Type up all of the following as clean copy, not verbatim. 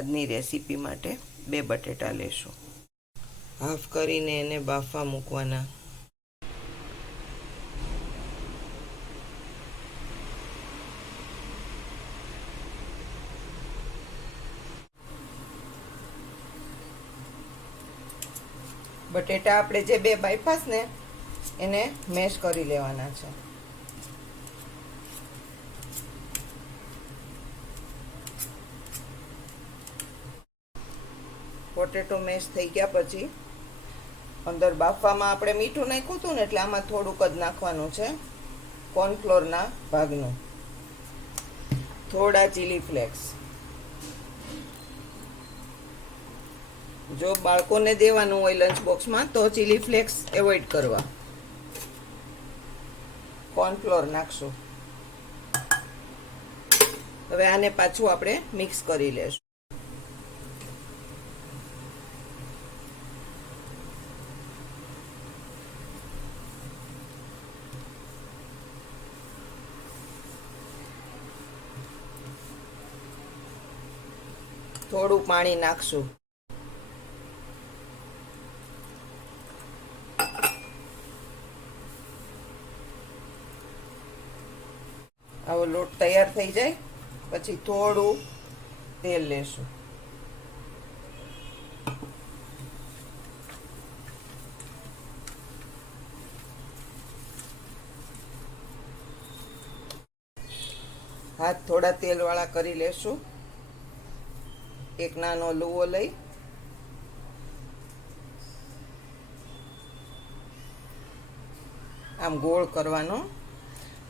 આજની રેસીપી માટે 2 બટેટા લેશું. હાફ કરીને એને બાફવા મૂકવાના. બટેટા આપણે જે 2 બાફાસ ને એને મેશ કરી લેવાના છે. પોટેટો મેશ થઈ ગયા પછી અંદર બાફવામાં આપણે મીઠું નાખ્યું હતું ને એટલે આમાં થોડુંક જ નાખવાનું છે, કોર્નફ્લોરના ભાગનું. થોડા ચીલી ફ્લેક્સ. જો બાળકોને દેવાનું હોય લંચ બોક્સમાં તો ચીલી ફ્લેક્સ એવોઇડ કરવા. કોર્નફ્લોર નાખશું. હવે આને પાછું આપણે મિક્સ કરી લેશું. થોડું પાણી નાખશું. આવો લોટ તૈયાર થઈ જાય પછી થોડું તેલ લેશું. હાથ થોડા તેલવાળા કરી લેશું. એક નાનો લુવો લઈ આમ ગોળ કરવાનો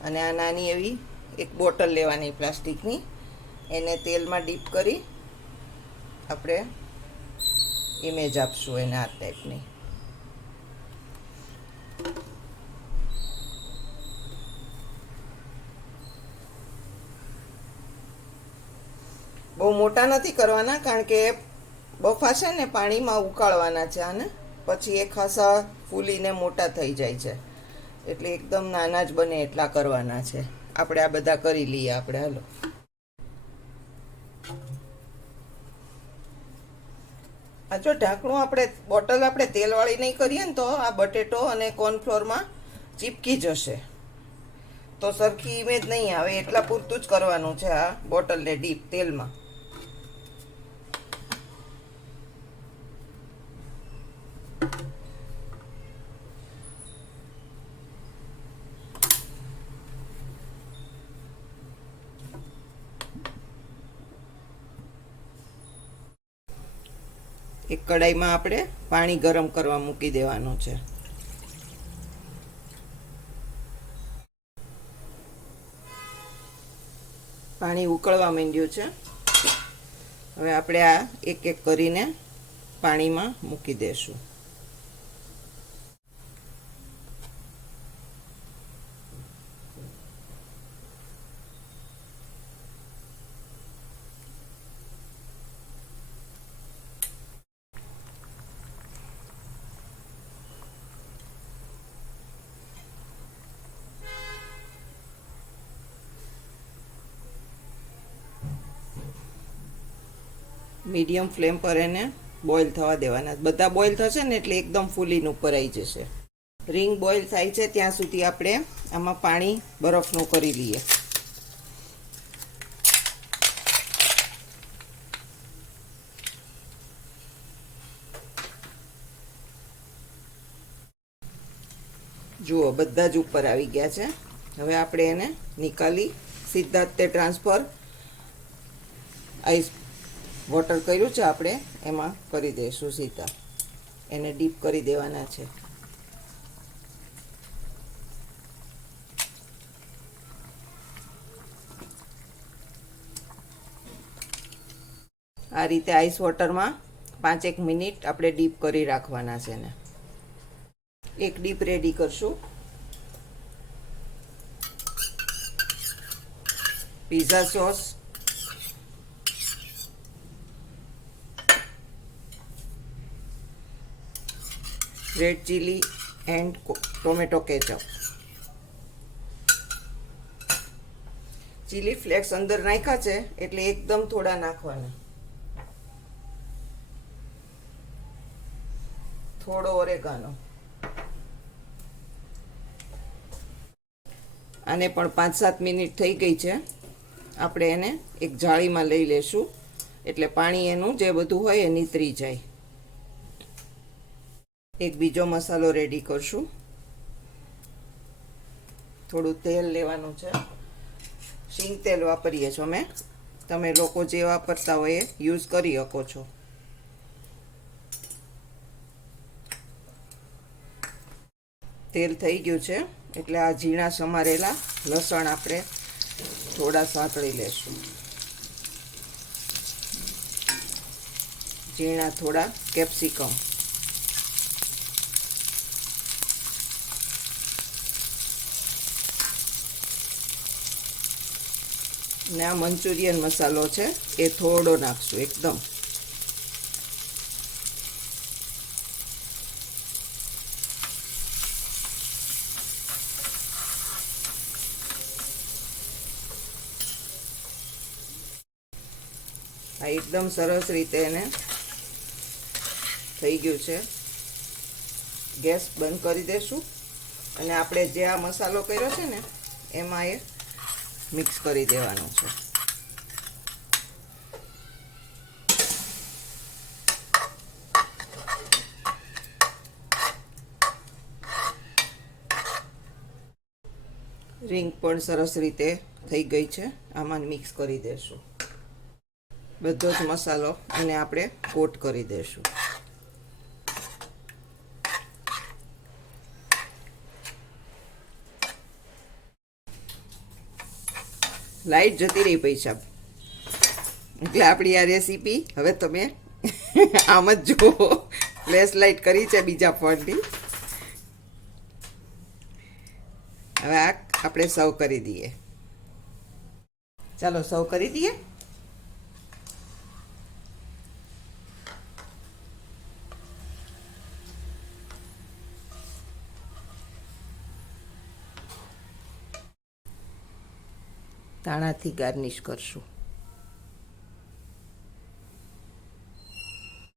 અને આ નાની એવી એક બોટલ લેવાની પ્લાસ્ટિકની, એને તેલમાં ડીપ કરી આપણે ઇમેજ આપશું એને આ ટાઈપની. બહુ મોટા નથી કરવાના કારણ કે બફાશે ને પાણીમાં ઉકાળવાના છે આને, પછી એ ખાસા ફૂલીને મોટા થઈ જાય છે, એટલે એકદમ નાના જ બને એટલા કરવાના છે. આપણે આ બધા કરી લઈએ આપણે. હાલો, આ જો ઢાંકણું આપણે બોટલ આપણે તેલવાળી નહીં કરીએ ને તો આ બટેટો અને કોર્નફ્લોરમાં ચીપકી જશે, તો સરખી ઇમેજ નહીં આવે. એટલા પૂરતું જ કરવાનું છે આ બોટલને ડીપ તેલમાં. એક કડાઈમાં આપણે પાણી ગરમ કરવા મૂકી દેવાનું છે. પાણી ઉકળવા માંડ્યું છે. હવે આપણે આ એક એક કરીને પાણીમાં મૂકી દેશું. મીડિયમ ફ્લેમ પર એને બોઇલ થવા દેવાના. બધા બોઇલ થશે ને એટલે એકદમ ફૂલીને ઉપર આવી જશે. રીંગ બોઇલ થાય છે ત્યાં સુધી આપણે આમાં પાણી બરફનું કરી લઈએ. જુઓ બધા જ ઉપર આવી ગયા છે. હવે આપણે એને નિકાલી સીધા તે ટ્રાન્સફર આઈસ વોટર કર્યું છે આપણે એમાં કરી દઈશું. સીધા એને ડીપ કરી દેવાના છે. આ રીતે આઈસ વોટરમાં 5-1 મિનિટ આપણે ડીપ કરી રાખવાના છે ને. એક ડીપ રેડી કરશું. Pizza sauce, red chilli and tomato ketchup. Chilli flakes અંદર નાખ્યા છે એટલે એકદમ થોડા નાખવાના. થોડો ઓરેગાનો. આને પણ 5-7 મિનિટ થઈ ગઈ છે. આપણે એને એક જાળીમાં લઈ લેશું એટલે પાણી એનું જે બધું હોય એ નીતરી જાય. એક બીજો મસાલો રેડી કરશું. થોડું તેલ લેવાનું છે. શીંગ તેલ વાપરીએ છો અમે. તમે લોકો જે વાપરતા હોય એ યુઝ કરી શકો છો. તેલ થઈ ગયું છે એટલે આ ઝીણા સમારેલા લસણ આપણે થોડા સાંતળી લેશું. ઝીણા થોડા કેપ્સિકમ, ને આ મંચુરિયન મસાલો છે એ થોડો નાખશું એકદમ. આ એકદમ સરસ રીતે એને થઈ ગયું છે. ગેસ બંધ કરી દેશું અને આપણે જે આ મસાલો કર્યો છે ને એમાં એ મિક્સ કરી દેવાનું છે. રીંગ પણ સરસ રીતે થઈ ગઈ છે. આમાં મિક્સ કરી દેશું. બધો જ મસાલો એને આપણે કોટ કરી દેશું. લાઈટ જતી રહી પૈસા એટલે આપણી આ રેસીપી હવે તમે આમ જ જુઓ. ફ્લેશ લાઈટ કરી છે બીજા ફોનની. હવે આ આપણે સર્વ કરી દઈએ. ચાલો સર્વ કરી દઈએ. ધાણાથી ગાર્નિશ કરશું.